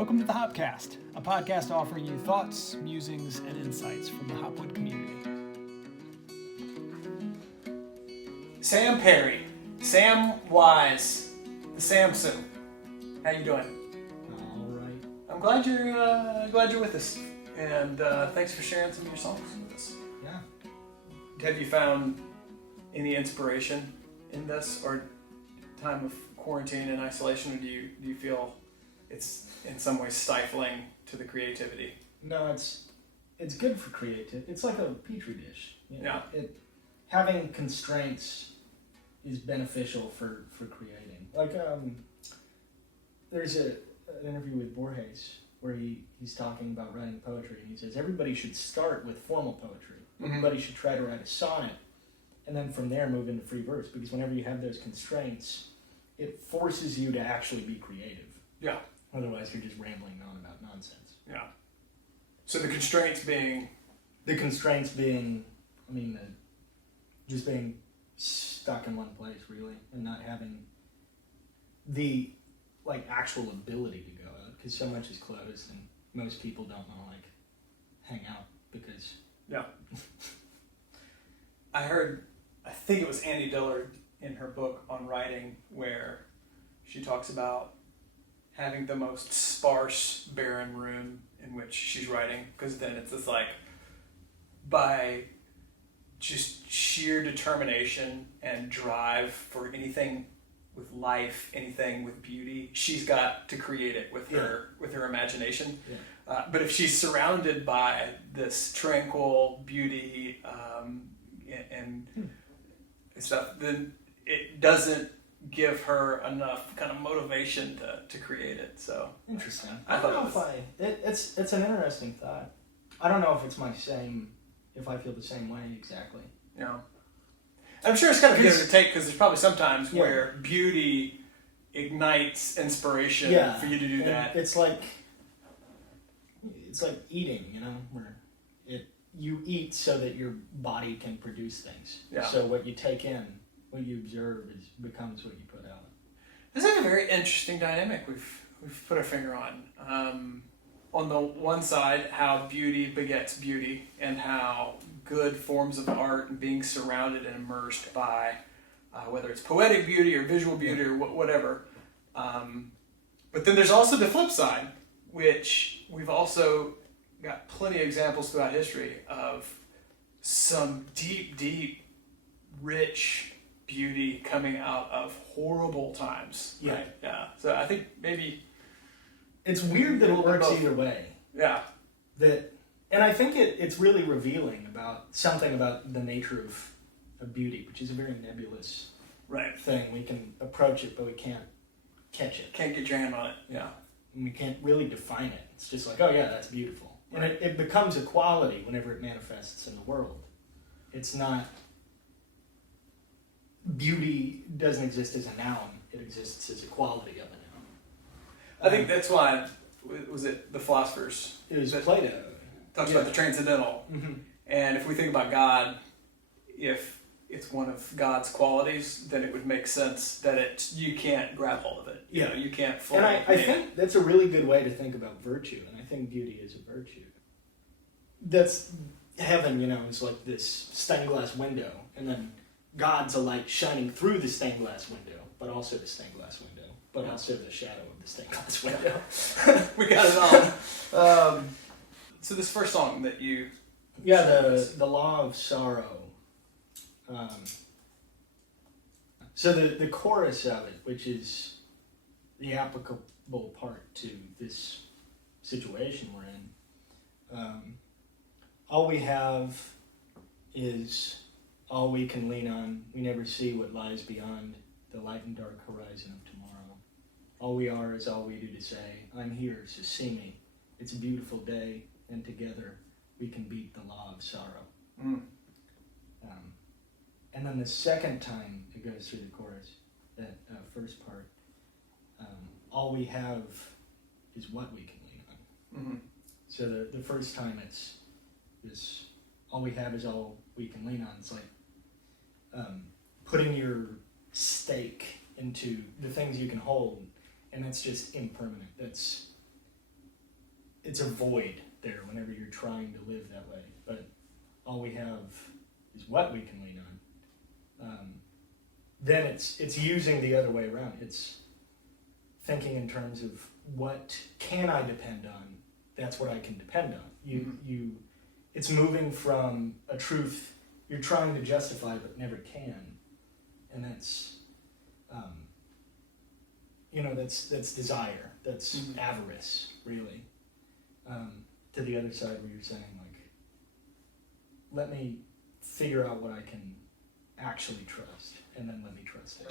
Welcome to the Hopcast, a podcast offering you thoughts, musings, and insights from the Hopwood community. Sam Perry, Sam Wise, the Samson. How you doing? All right. I'm glad you're with us, and thanks for sharing some of your songs with us. Yeah. Have you found any inspiration in this, or time of quarantine and isolation, or do you feel it's in some way stifling to the creativity? No, it's good for creative. It's like a petri dish. You know? Yeah. Having constraints is beneficial for creating. Like there's an interview with Borges where he's talking about writing poetry, and he says everybody should start with formal poetry. Mm-hmm. Everybody should try to write a sonnet, and then from there move into free verse, because whenever you have those constraints, it forces you to actually be creative. Yeah. Otherwise, you're just rambling on about nonsense. Yeah. So the constraints being, just being stuck in one place, really, and not having the actual ability to go out, because so much is closed, and most people don't want to hang out because. Yeah. I think it was Annie Dillard in her book on writing, where she talks about having the most sparse, barren room in which she's writing, because then it's just like, by just sheer determination and drive for anything with life, anything with beauty, she's got to create it with her imagination. Yeah. But if she's surrounded by this tranquil beauty and stuff, then it doesn't give her enough kind of motivation to create it. So interesting. I don't know it's an interesting thought. I don't know if I feel the same way exactly. Yeah. I'm sure it's kind of give or take, because there's probably some times where beauty ignites inspiration for you to do that. It's like eating, where you eat so that your body can produce things. Yeah. So what you take in, what you observe, becomes what you put out. This is a very interesting dynamic we've put our finger on. On the one side, how beauty begets beauty, and how good forms of art and being surrounded and immersed by, whether it's poetic beauty or visual beauty or whatever. But then there's also the flip side, which we've also got plenty of examples throughout history of some deep, deep, rich beauty coming out of horrible times. Yeah. Right? Yeah. So I think maybe it's weird that it works either way. Yeah. And I think it's really revealing about something about the nature of beauty, which is a very nebulous thing. We can approach it, but we can't catch it. Can't get your hand on it. Yeah. And we can't really define it. It's just like, oh yeah, that's beautiful. And it becomes a quality whenever it manifests in the world. It's not... Beauty doesn't exist as a noun. It exists as a quality of a noun. I think that's why, was it the philosophers? It was Plato. Talks about the transcendental. Mm-hmm. And if we think about God, if it's one of God's qualities, then it would make sense that you can't grab hold of it. Yeah. You can't fully. And I think that's a really good way to think about virtue, and I think beauty is a virtue. That's heaven, is like this stained glass window, and then God's a light shining through the stained glass window, but also the stained glass window, but also the shadow of the stained glass window. We got it all. So this first song that you... Yeah, the Law of Sorrow. So the chorus of it, which is the applicable part to this situation we're in, all we have is all we can lean on. We never see what lies beyond the light and dark horizon of tomorrow. All we are is all we do to say, I'm here, so see me. It's a beautiful day, and together we can beat the law of sorrow. Mm. And then the second time it goes through the chorus, that first part, all we have is what we can lean on. Mm-hmm. So the first time it's this, all we have is all we can lean on. It's like putting your stake into the things you can hold, and that's just impermanent. it's a void there whenever you're trying to live that way. But all we have is what we can lean on. Then it's using the other way around. It's thinking in terms of what can I depend on? That's what I can depend on. It's moving from a truth you're trying to justify but never can, and that's that's desire. That's avarice, really. To the other side where you're saying, like, let me figure out what I can actually trust, and then let me trust it.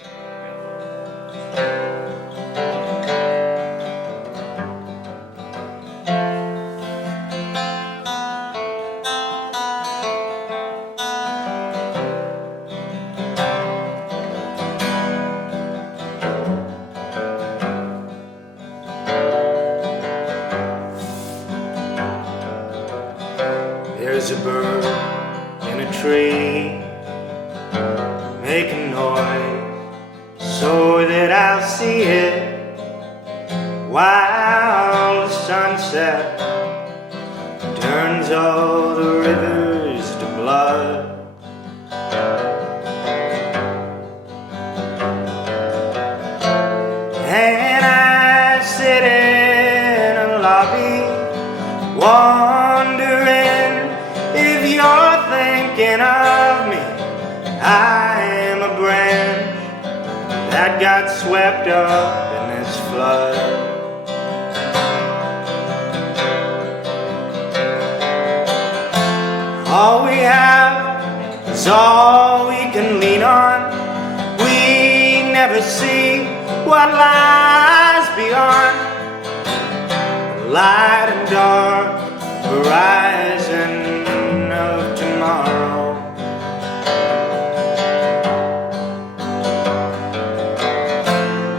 There's a bird in a tree making noise so that I'll see it while the sunset turns all the rivers to blood. And I sit in a lobby wondering if you're thinking of me. I am a branch that got swept up in this flood. All we have is all we can lean on. We never see what lies beyond the light and dark horizon of tomorrow.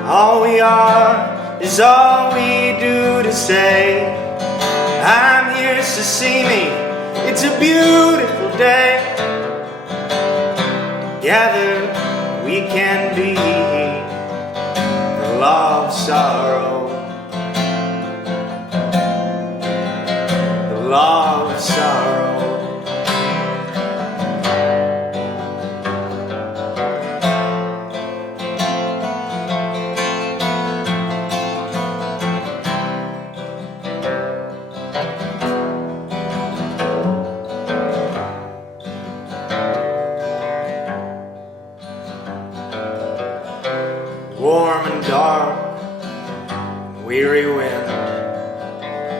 All we are is all we do to say, I'm here to see me, it's a beautiful day. Together we can be the law of sorrow. The law of sorrow. Warm and dark, weary wind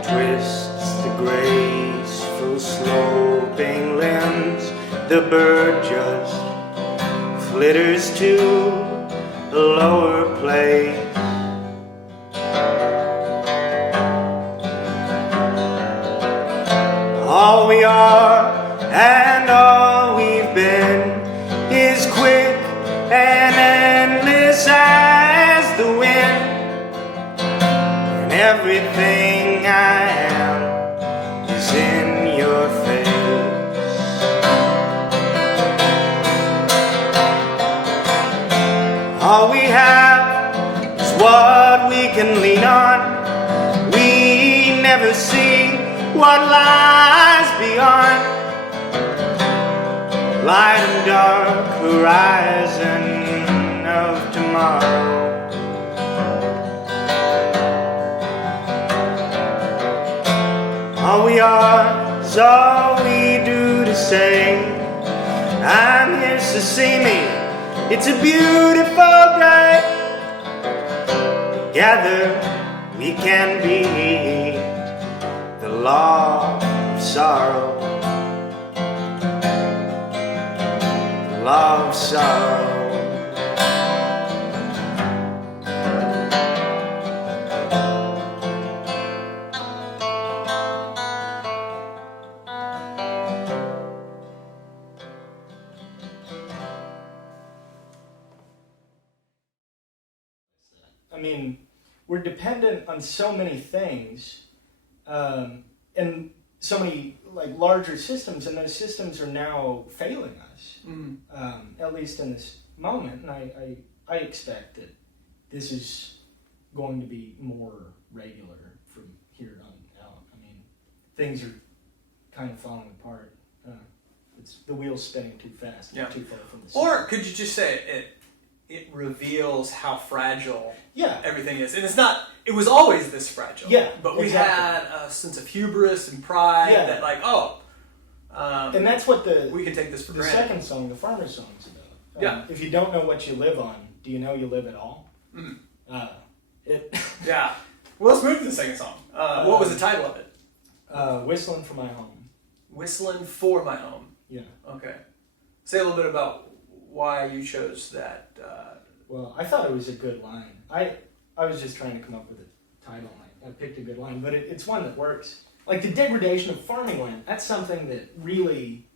twists the graceful sloping limbs. The bird just flitters to a lower place. All we are and all we've been is quick and endless as the wind, and everything I am is in your face. All we have is what we can lean on. We never see what lies beyond light and dark horizon of tomorrow. All we are is all we do to say, I'm here to see me, it's a beautiful day. Together we can beat the law of sorrow. The law of sorrow. I mean, we're dependent on so many things, and so many like larger systems, and those systems are now failing us. At least in this moment, and I expect that this is going to be more regular from here on out. I mean, things are kind of falling apart. It's the wheel's spinning too fast, Yeah. too far from the Or could you just say it reveals how fragile yeah. everything is, and it's not. It was always this fragile. Yeah, but we exactly. had a sense of hubris and pride Yeah. that, like, And that's what we can take this for the granted. second song, the Farmer's Song, is about. Yeah. If you don't know what you live on, do you know you live at all? Mm. Yeah. Well, let's move to the second song. What was the title of it? Whistling for My Home. Whistling for My Home. Yeah. Okay. Say a little bit about why you chose that. Well, I thought it was a good line. I was just trying to come up with a title, and I picked a good line, but it's one that works. Like the degradation of farming land, that's something that really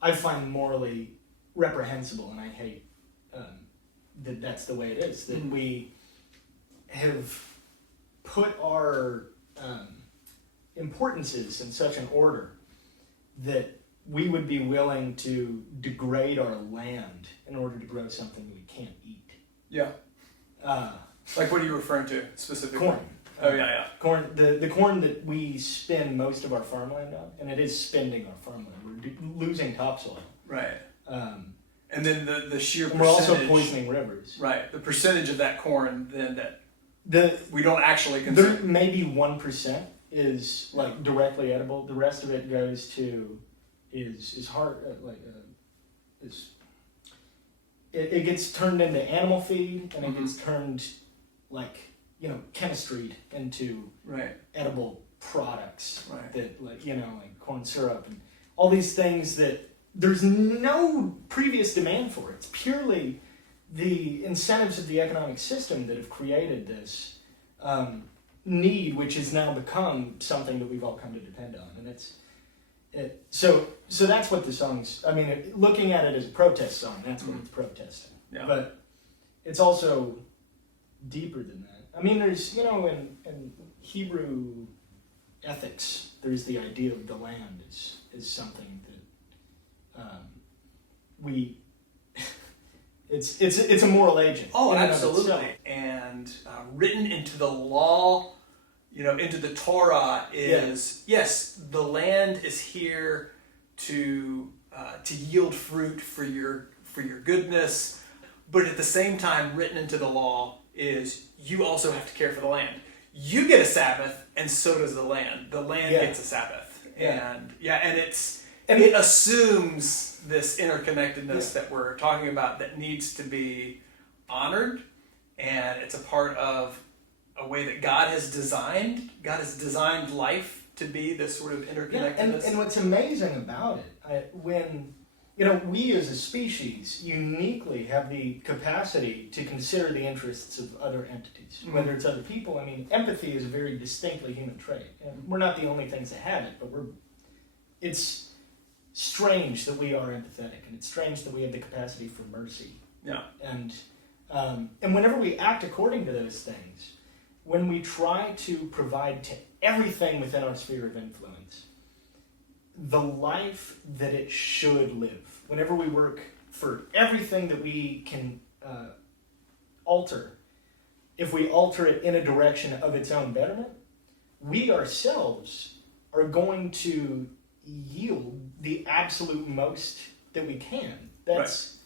I find morally reprehensible, and I hate that that's the way it is, that we have put our importances in such an order that we would be willing to degrade our land in order to grow something we can't eat. Yeah. Like, what are you referring to specifically? Corn. Oh, yeah. Corn. The corn that we spend most of our farmland on, and it is spending our farmland. We're losing topsoil. Right. And And then the sheer percentage. we're also poisoning rivers. Right. The percentage of that corn then that The we don't actually there consume. maybe 1% is like directly edible. The rest of it goes to is hard it gets turned into animal feed, and it gets turned chemistry into Right. edible products. Right. That like corn syrup and all these things that there's no previous demand for. It's purely the incentives of the economic system that have created this need, which has now become something that we've all come to depend on. And so that's what the song's. I mean, looking at it as a protest song, that's what it's protesting. Yeah. But it's also deeper than that. I mean, there's in Hebrew ethics, there's the idea of the land is something that we. It's a moral agent. Oh, in and of absolutely. itself. And written into the law, into the Torah is yes, the land is here to yield fruit for your goodness, but at the same time, written into the law is you also have to care for the land. You get a Sabbath, and so does the land. The land gets a Sabbath, and it assumes this interconnectedness that we're talking about that needs to be honored, and it's a part of a way that God has designed. God has designed life to be this sort of interconnectedness. And what's amazing about it, when we as a species uniquely have the capacity to consider the interests of other entities, whether it's other people. I mean, empathy is a very distinctly human trait, and we're not the only things that have it, but it's strange that we are empathetic, and it's strange that we have the capacity for mercy. Yeah. And whenever we act according to those things, when we try to provide to everything within our sphere of influence the life that it should live, whenever we work for everything that we can alter, if we alter it in a direction of its own betterment, we ourselves are going to yield the absolute most that we can. That's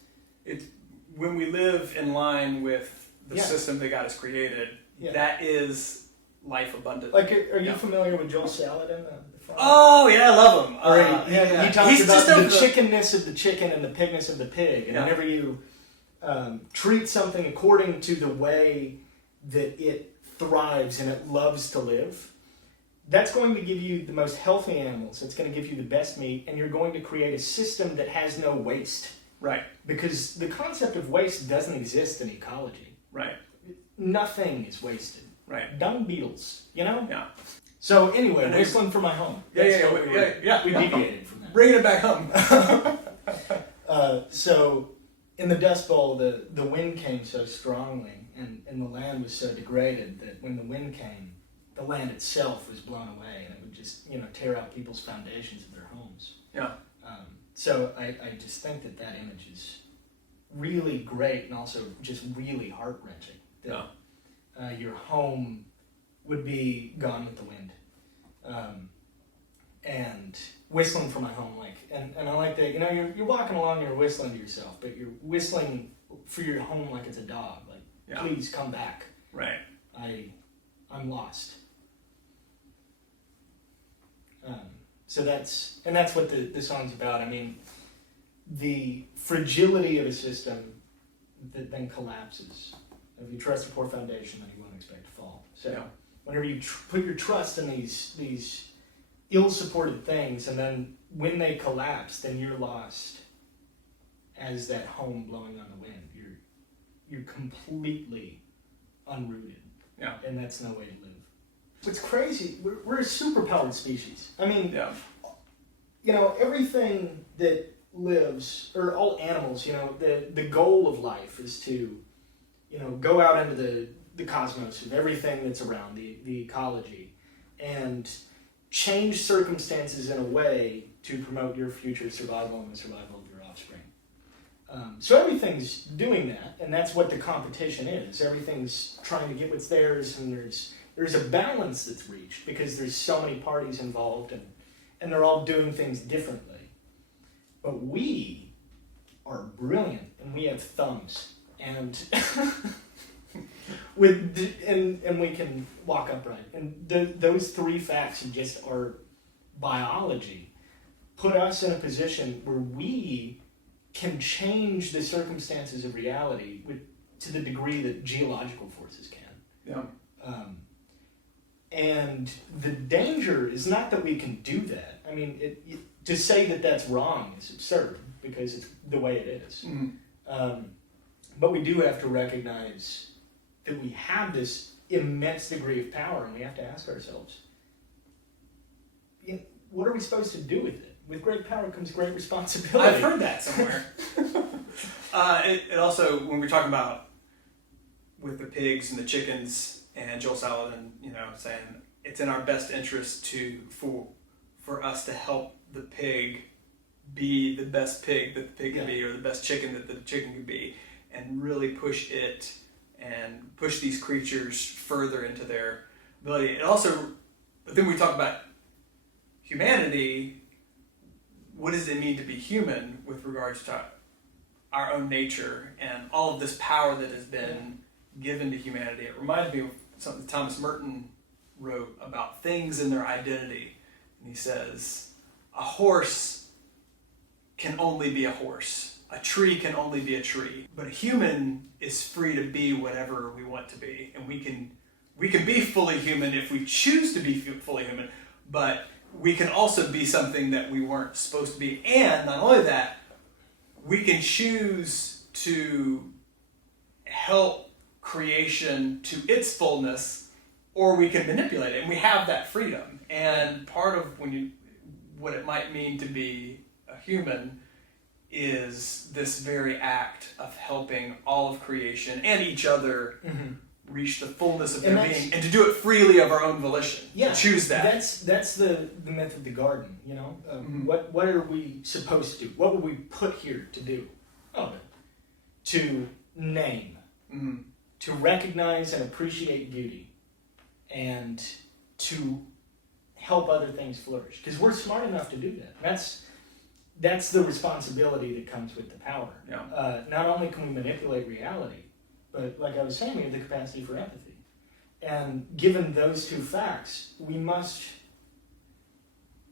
It's when we live in line with the system that God has created. That is life abundant. like. Are you familiar with Joel Salatin? Oh yeah, I love him. He talks He's about just the chickenness of the chicken and the pigness of the pig, and Yeah. whenever you treat something according to the way that it thrives and it loves to live, that's going to give you the most healthy animals. It's going to give you the best meat, and you're going to create a system that has no waste. Right. Because the concept of waste doesn't exist in ecology. Right. Nothing is wasted. Right. Dung beetles, Yeah. So anyway, And whistling for my home. Yeah. We deviated from that. Bringing it back home. So in the Dust Bowl, the wind came so strongly, and the land was so degraded that when the wind came, the land itself was blown away, and it would just tear out people's foundations of their homes. Yeah. So I just think that image is really great, and also just really heart-wrenching. That your home would be gone with the wind. and whistling for my home, and I like that. You're walking along, you're whistling to yourself, but you're whistling for your home like it's a dog. Please come back. Right. I'm lost. So that's what the song's about. I mean, the fragility of a system that then collapses. If you trust a poor foundation, then you won't expect to fall. So whenever you put your trust in these ill-supported things, and then when they collapse, then you're lost as that home blowing on the wind. You're completely unrooted. Yeah. And that's no way to live. What's crazy, we're a superpowered species. I mean, everything that lives, or all animals, the goal of life is to, go out into the cosmos of everything that's around, the ecology, and change circumstances in a way to promote your future survival and the survival of your offspring. So everything's doing that, and that's what the competition is. Everything's trying to get what's theirs, and there's a balance that's reached because there's so many parties involved, and they're all doing things differently. But we are brilliant, and we have thumbs, and and we can walk upright. And those three facts of just our biology put us in a position where we can change the circumstances of reality to the degree that geological forces can. Yeah. And the danger is not that we can do that. I mean, to say that that's wrong is absurd because it's the way it is. Mm. But we do have to recognize that we have this immense degree of power, and we have to ask ourselves, what are we supposed to do with it? With great power comes great responsibility. I've heard that somewhere. It also, when we're talking about with the pigs and the chickens and Joel Salatin, saying it's in our best interest for us to help the pig be the best pig that the pig can be, or the best chicken that the chicken can be, and really push it and push these creatures further into their ability. And also, but then we talk about humanity. What does it mean to be human with regards to our own nature and all of this power that has been given to humanity? It reminds me of something Thomas Merton wrote about things and their identity. And he says, a horse can only be a horse. A tree can only be a tree. But a human is free to be whatever we want to be. And we can be fully human if we choose to be fully human, but we can also be something that we weren't supposed to be. And not only that, we can choose to help creation to its fullness, or we can manipulate it. And we have that freedom. And part of what it might mean to be a human is this very act of helping all of creation and each other reach the fullness of their being, and to do it freely of our own volition. Yeah, to choose that. That's the myth of the garden. What are we supposed to do? What were we put here to do? To name, to recognize and appreciate beauty, and to help other things flourish. Because we're smart enough to do that. That's the responsibility that comes with the power. Yeah. Not only can we manipulate reality, but like I was saying, we have the capacity for empathy. And given those two facts, we must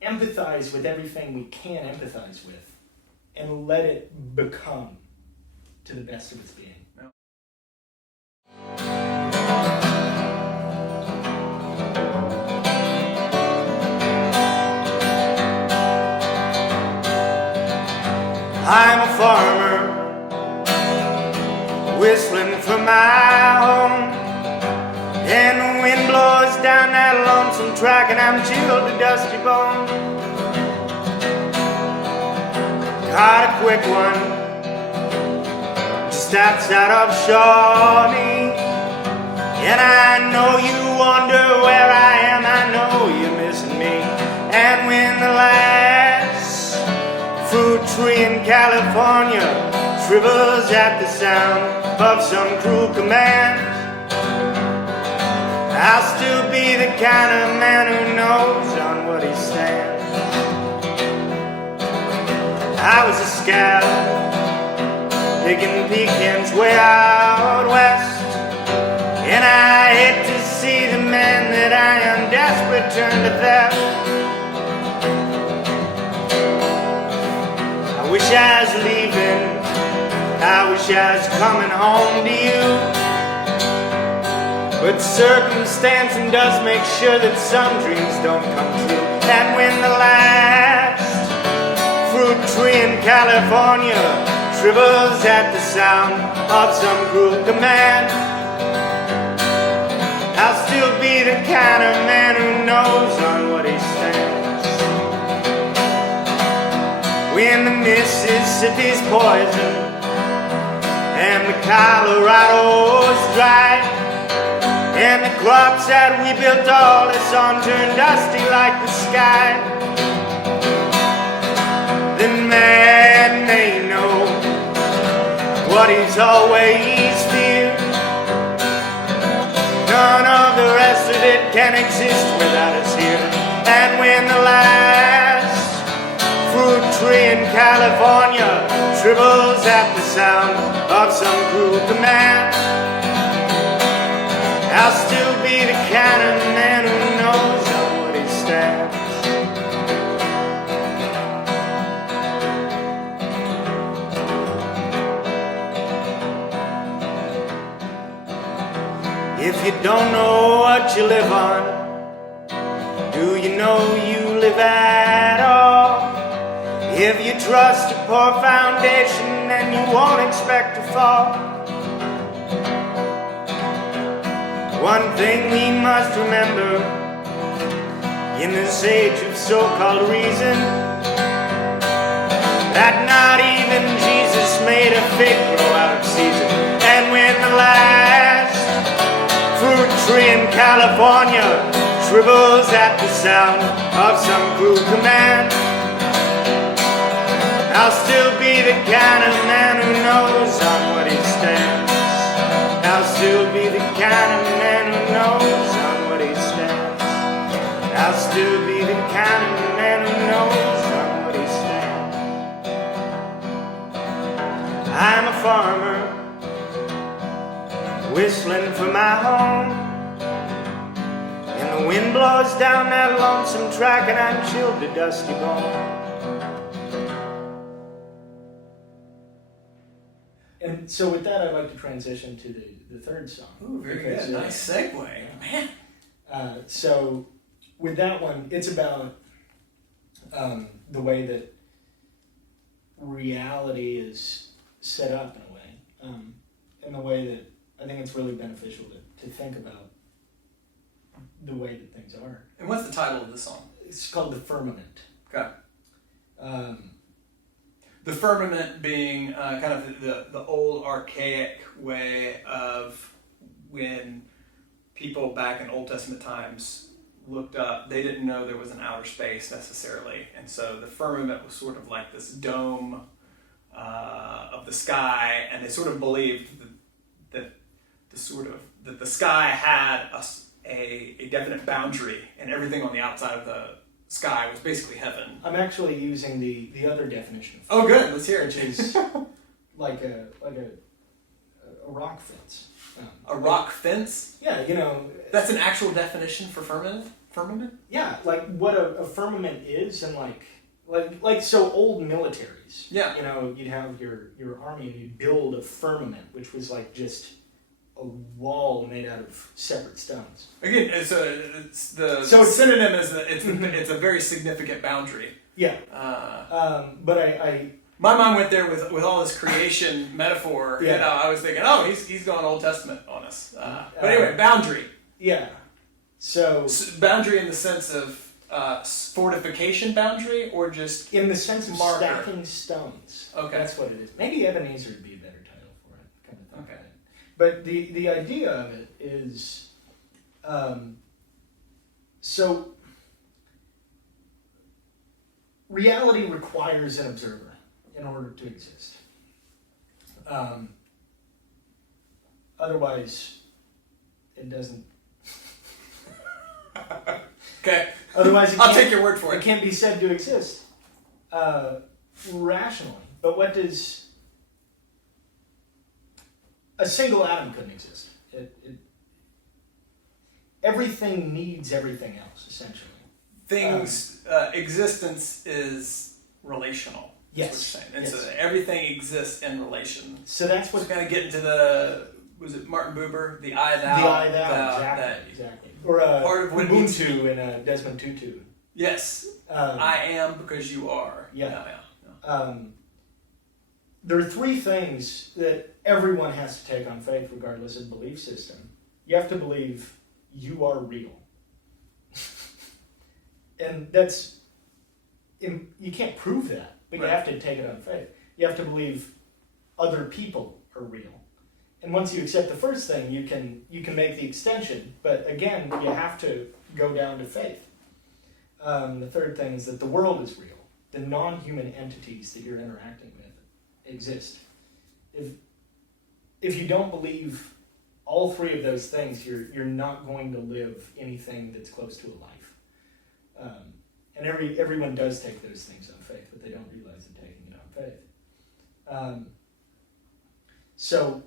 empathize with everything we can empathize with and let it become to the best of its being. I'm a farmer, whistling from my home, and the wind blows down that lonesome track, and I'm chilled to dusty bone. Caught a quick one just outside of Shawnee, and I know you wonder where I am. I know you're missing me. And when the last fruit tree in California shrivels at the sound of some cruel command, I'll still be the kind of man who knows on what he stands. was a scout, picking pecans way out west. And I hate to see the man that I am desperate turn to theft. I wish I was leaving, I wish I was coming home to you. But circumstancing does make sure that some dreams don't come true. And when the last fruit tree in California shrivels at the sound of some cruel command, I'll still be the kind of man who knows on what he stands. When the Mississippi's poison and the Colorado's dry, and the crops that we built all this on turn dusty like the sky, then man may know what he's always feared. None of the rest of it can exist without us here. And when the last fruit tree in California shrivels at the sound of some cruel command, I'll still be the kind of man who knows on what he stands. If you don't know what you live on, do you know you live at all? If you trust a poor foundation, then you won't expect to fall. One thing we must remember in this age of so-called reason, that not even Jesus made a fig grow out of season. And when the last fruit tree in California shrivels at the sound of some cruel command, I'll still be the kind of man who knows on what he stands. I'll still be the kind of man who knows on what he stands. I'll still be the kind of man who knows on what he stands. I'm a farmer, whistling for my home, and the wind blows down that lonesome track, and I'm chilled to dusty bone. And so with that, I'd like to transition to the third song. Ooh, very good. Nice segue, man. So with that one, it's about the way that reality is set up in a way, in the way that I think it's really beneficial to think about the way that things are. And what's the title of the song? It's called The Firmament. Okay. The firmament being kind of the old archaic way of when people back in Old Testament times looked up, they didn't know there was an outer space necessarily. And so the firmament was sort of like this dome of the sky, and they sort of believed that the sky had a definite boundary, and everything on the outside of the sky was basically heaven. I'm actually using the other definition. Oh, good. Let's hear it. Which is like a rock fence. A rock fence? Yeah, you know. That's an actual definition for firmament? Yeah, like what a firmament is, and like so old militaries. Yeah. You know, you'd have your army and you'd build a firmament, which was like just a wall made out of separate stones. Again, it's the synonym is it's a very significant boundary. Yeah. But I my mind went there with all this creation metaphor. Yeah. You know, I was thinking, oh, he's going Old Testament on us. But anyway, boundary. Yeah. So boundary in the sense of fortification boundary, or just in the sense of marker. stacking stones. Okay. That's what it is. Maybe Ebenezer would be a better title for it. Kind of thing. Okay. But the idea of it is, so reality requires an observer in order to exist. Otherwise, it doesn't. Okay. Otherwise, I'll take your word for it it. can't be said to exist. rationally. But what does... A single atom couldn't exist. Everything needs everything else, essentially. Existence is relational. Yes. That's what you're saying. And yes. so everything exists in relation. So that's what's going to get into the, was it Martin Buber? The I thou. The I thou, exactly. Or part of what Ubuntu in a Desmond Tutu. Yes. I am because you are. Yeah. There are three things that everyone has to take on faith regardless of belief system. You have to believe you are real. And that's, you can't prove that, but you have to take it on faith. You have to believe other people are real. And once you accept the first thing, you can make the extension. But again, you have to go down to faith. The third thing is that the world is real. The non-human entities that you're interacting with exist. If you don't believe all three of those things, you're not going to live anything that's close to a life. And everyone does take those things on faith, but they don't realize they're taking it on faith. So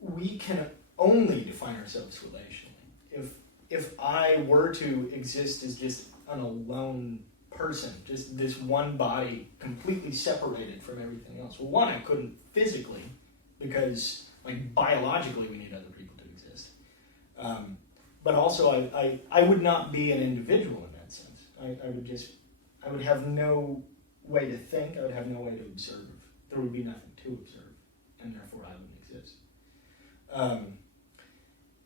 we can only define ourselves relationally. If I were to exist as just an alone person, just this one body completely separated from everything else. Well, one, I couldn't physically, because biologically we need other people to exist. But also I would not be an individual in that sense. I would have no way to think, I would have no way to observe. There would be nothing to observe, and therefore I wouldn't exist.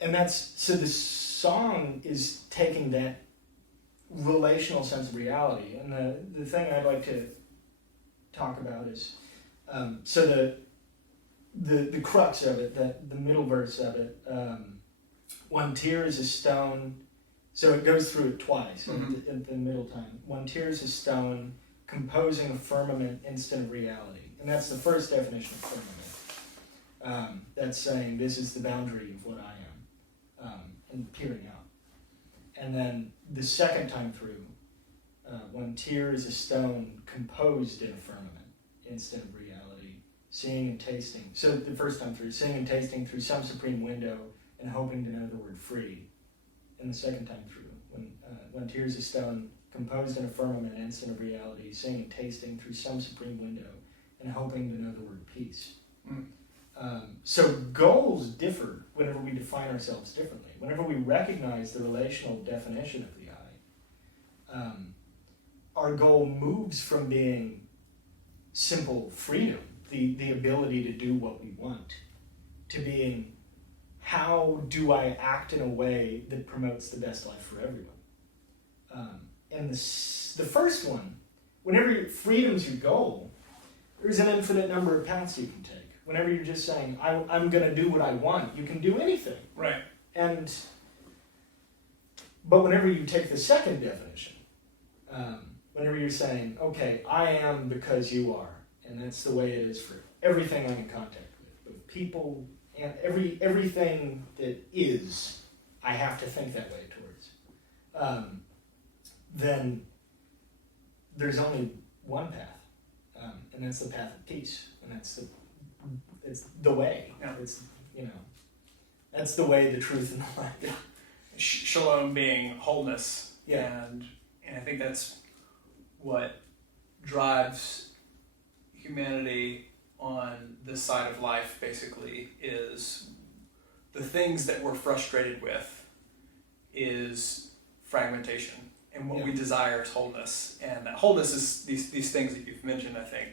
And so the song is taking that relational sense of reality. And the thing I'd like to talk about is, so the crux of it, the middle verse of it, one tear is a stone, so it goes through it twice at the middle time. One tear is a stone, composing a firmament instant of reality. And that's the first definition of firmament. That's saying this is the boundary of what I am, and peering out. And then the second time through, one tear is a stone composed in a firmament, instant of reality, seeing and tasting. So the first time through, seeing and tasting through some supreme window and hoping to know the word free. And the second time through, when tear is a stone composed in a firmament, instant of reality, seeing and tasting through some supreme window and hoping to know the word peace. So goals differ whenever we define ourselves differently. Whenever we recognize the relational definition of the I, our goal moves from being simple freedom, the ability to do what we want, to being how do I act in a way that promotes the best life for everyone. And the first one, whenever freedom's your goal, there's an infinite number of paths you can take. Whenever you're just saying, I'm going to do what I want, you can do anything. Right. But whenever you take the second definition, whenever you're saying, okay, I am because you are, and that's the way it is for everything I'm in contact with people, and everything that is, I have to think that way towards, then there's only one path, and that's the path of peace, and it's the way. Yeah. That's the way, the truth, and the life. Yeah. Shalom being wholeness. Yeah. And I think that's what drives humanity on this side of life, basically, is the things that we're frustrated with is fragmentation. And what we desire is wholeness. And that wholeness is these things that you've mentioned, I think.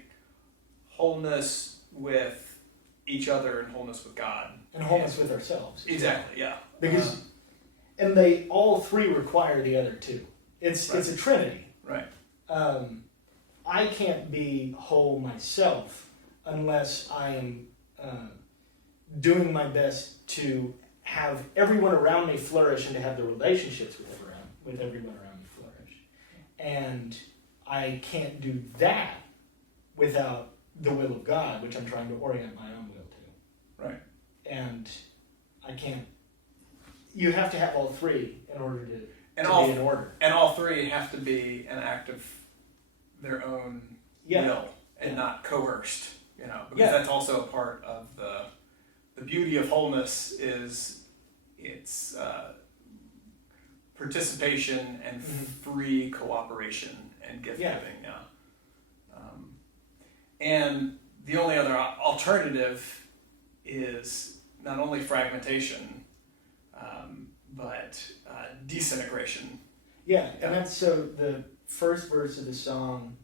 Wholeness with each other and wholeness with God. And wholeness with ourselves. Exactly, yeah. Because, and they all three require the other two. It's a trinity. Right. I can't be whole myself unless I am doing my best to have everyone around me flourish and to have the relationships with everyone around me flourish. And I can't do that without the will of God, which I'm trying to orient my own will to. Right. And I can't. You have to have all three in order to be in order. And all three have to be an act of their own will and not coerced, because Yeah. that's also a part of the beauty of wholeness is its participation and free cooperation and gift giving. Yeah. And the only other alternative is not only fragmentation, but disintegration. Yeah, and that's so the first verse of the song.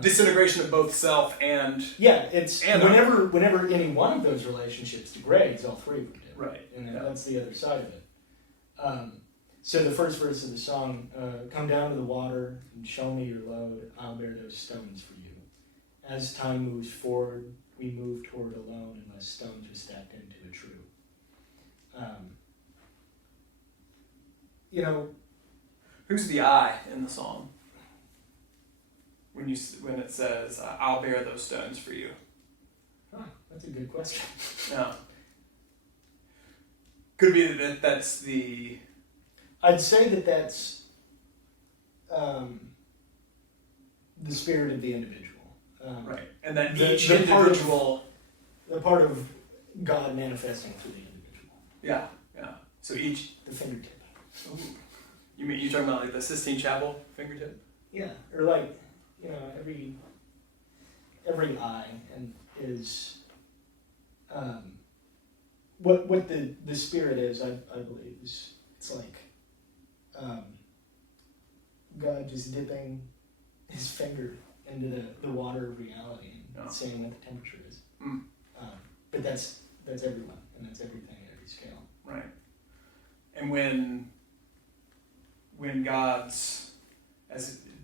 Disintegration of both self and It's and whenever any one of those relationships degrades, all three would do. Right. And that's the other side of it. So the first verse of the song, come down to the water and show me your load, I'll bear those stones for you. As time moves forward, we move toward alone unless stones are stacked into a true. Who's the I in the song? When it says, I'll bear those stones for you. Huh, that's a good question. Yeah. Could be that's the... I'd say that's the spirit of the individual. Right. And that the each part of- individual... The part of God manifesting through the individual. Yeah. So each... The fingertip. Ooh. You're talking about like the Sistine Chapel fingertip? Yeah, or like, every eye and is what the spirit is. I believe is it's like God just dipping his finger into the water of reality and seeing what the temperature is. But that's everyone and that's everything at every scale. Right. And when God's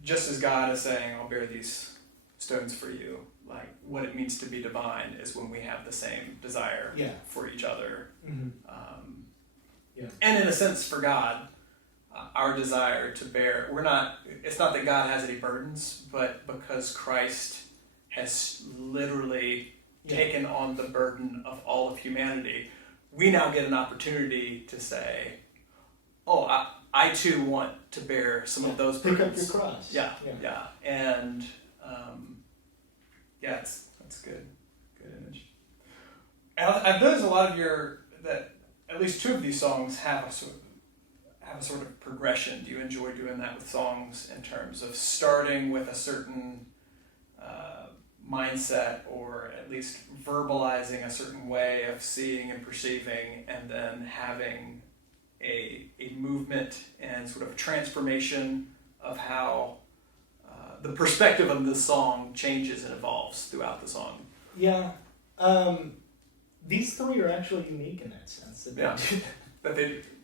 just as God is saying, I'll bear these stones for you, like what it means to be divine is when we have the same desire for each other. Mm-hmm. And in a sense for God, our desire to bear, it's not that God has any burdens, but because Christ has literally taken on the burden of all of humanity, we now get an opportunity to say, I too want to bear some of those burdens. Pick up your cross. Yeah. And that's good image. And I've noticed a lot of that at least two of these songs have a sort of progression. Do you enjoy doing that with songs in terms of starting with a certain mindset, or at least verbalizing a certain way of seeing and perceiving, and then having a movement and sort of transformation of how the perspective of the song changes and evolves throughout the song? Yeah. These three are actually unique in that sense.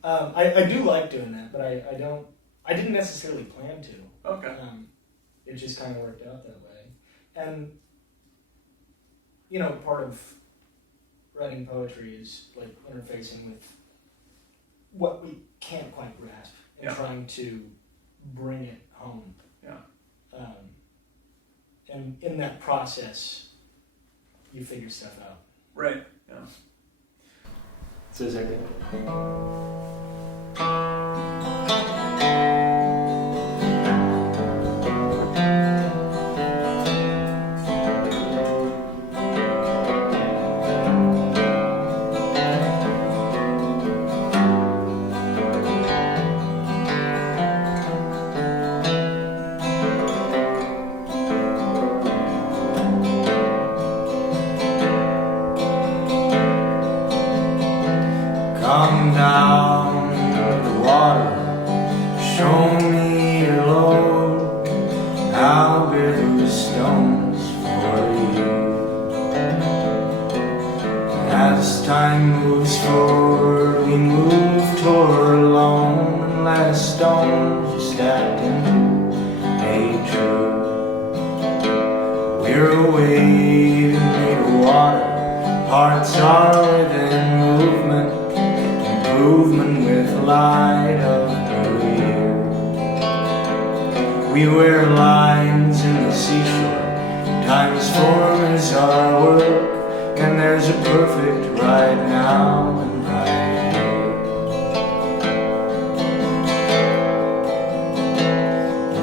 I do like doing that, but I didn't necessarily plan to. Okay. It just kind of worked out that way. And, part of writing poetry is like interfacing with what we can't quite grasp and trying to bring it home. Yeah. And in that process, you figure stuff out. Right. Yeah. So is that good? Come down to the water, show me your load, I'll bear those stones for you. As time moves forward, we move toward alone, unless stones are stacked into a true. We're a wave made of water, hearts are within movement, movement with light of new year. We wear lines in the seashore, time's form is our work, and there's a perfect right now and right here.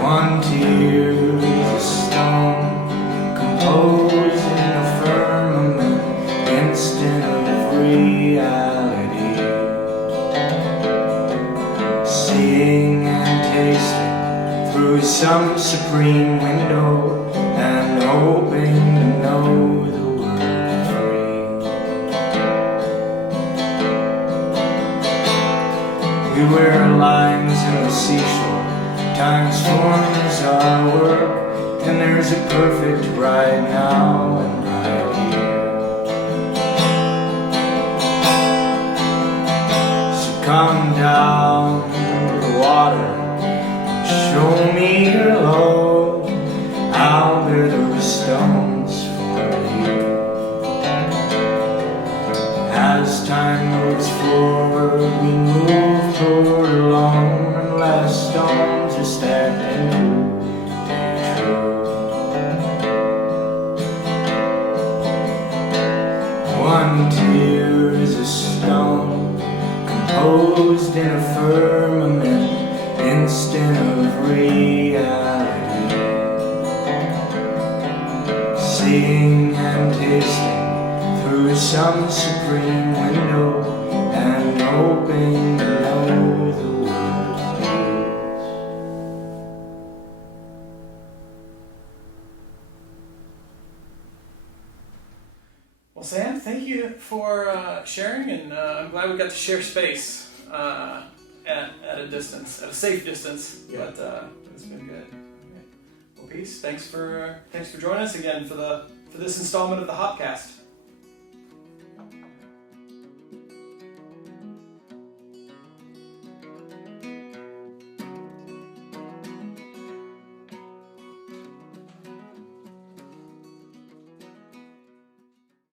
One tear is a stone, some supreme window and hoping to know the word free. We wear lines in the seashore, time's form is our work, and there's a perfect right now and right here. So come down to the water, show me your love, I'll bear those stones for you. As time moves forward, we move toward alone, and less stones are stacked into the true. One tear is a stone composed in a firmament, instant of reality, seeing and tasting through some supreme window and hoping to know the word blues. Well, Sam, thank you for sharing, and I'm glad we got to share space at a distance, at a safe distance. Yeah. But it's been good. Well, peace. Thanks for joining us again for this installment of the Hopcast.